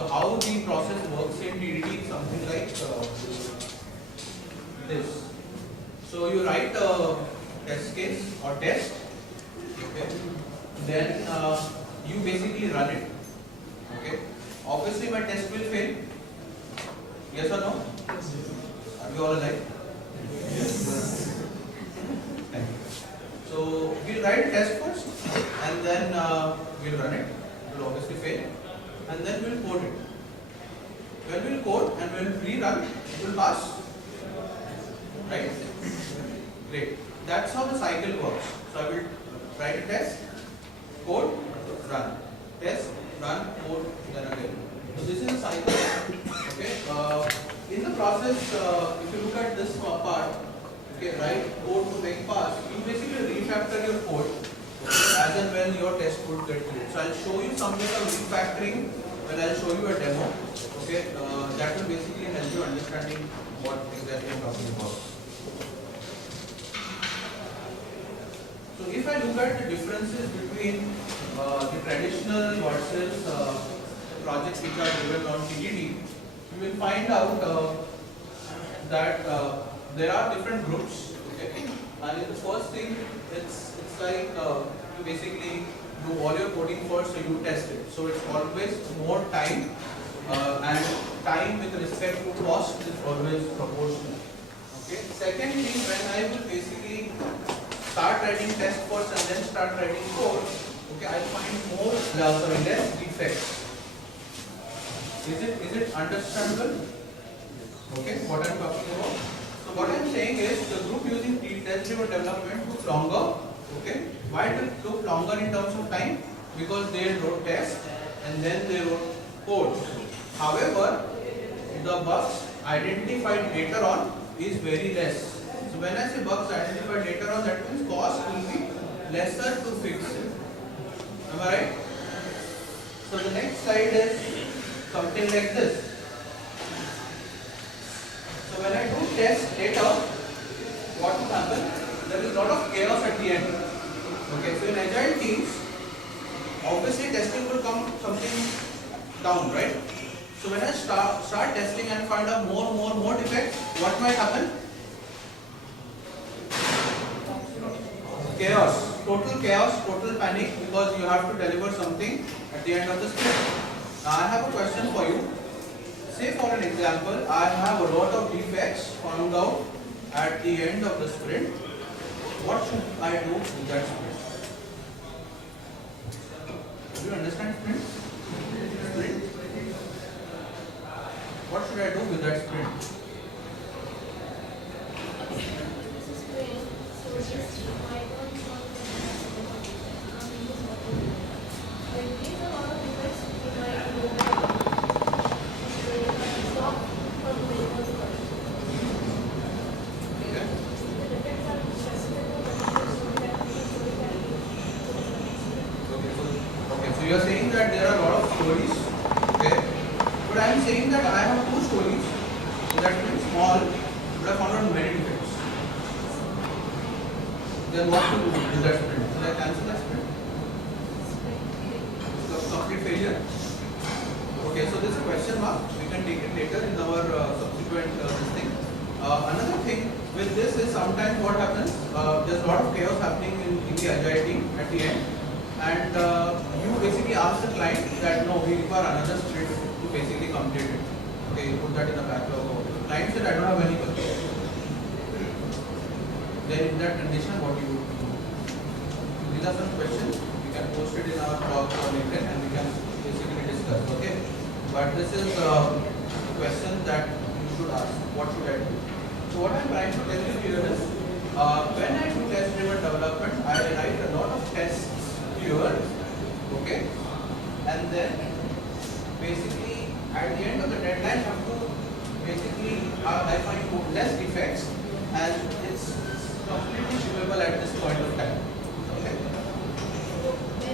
So how the process works in TDD is something like this. So you write a test case or test, okay? Then you basically run it, okay? Obviously my test will fail. Yes or no? Are you all alive? Yes. Thank you. So we'll write a test first, and then we'll run it. It will obviously fail, and then we'll code it. When we'll code and we'll rerun, it will pass. Right? Great. That's how the cycle works. So I will write a test, code, run. Test, run, code, then again. So this is a cycle. Okay. In the process, if you look at this part, okay, write code to make pass, you basically refactor your code as and when your test would get created. So I'll show you some bit of refactoring when I'll show you a demo. Okay, that will basically help you understanding what exactly I'm talking about. So if I look at the differences between the traditional versus projects which are driven on TDD, you will find out that there are different groups. Okay, and in the first thing, it's like you basically do all your coding first, so you test it. So it's always more time, and time with respect to cost is always proportional. Okay. Second thing, when I will basically start writing test first and then start writing code, okay, I find less defects. Is it understandable? Okay, what I'm talking about. So what I'm saying is the group using test-driven development took longer. Okay, why did it took longer in terms of time? Because they wrote test and then they wrote code. However, the bugs identified later on is very less. So when I say bugs identified later on, that means cost will be lesser to fix it. Am I right? So the next slide is something like this. So when I do test later, what will happen? There is a lot of chaos at the end. Okay, so in agile teams, obviously testing will come something down, right? So when I start testing and find out more defects, what might happen? Chaos, total panic, because you have to deliver something at the end of the sprint. Now I have a question for you. Say for an example, I have a lot of defects found out at the end of the sprint. What should I do with that sprint? Do you understand sprint? What should I do with that sprint? You are saying that there are a lot of stories, okay? But I am saying that I have two stories that means small, but I found out many defects. Then what to do with that sprint? Should I cancel that sprint? Complete failure. Okay, so this is a question mark. We can take it later in our subsequent this thing. Another thing with this is sometimes what happens, there's a lot of chaos happening in the agile team at the end. And you basically ask the client that no, we require another sprint to basically complete it. Okay, you put that in the backlog. The client said I don't have any budget. Then in that condition, what you would do? These are some questions. We can post it in our blog or LinkedIn and we can basically discuss. Okay, but this is a question that you should ask. What should I do? So what I'm trying to tell you here is, when I do test-driven development, I write a lot of tests here, okay, and then basically at the end of the deadline I have to basically I find less defects and it's completely shippable at this point of time.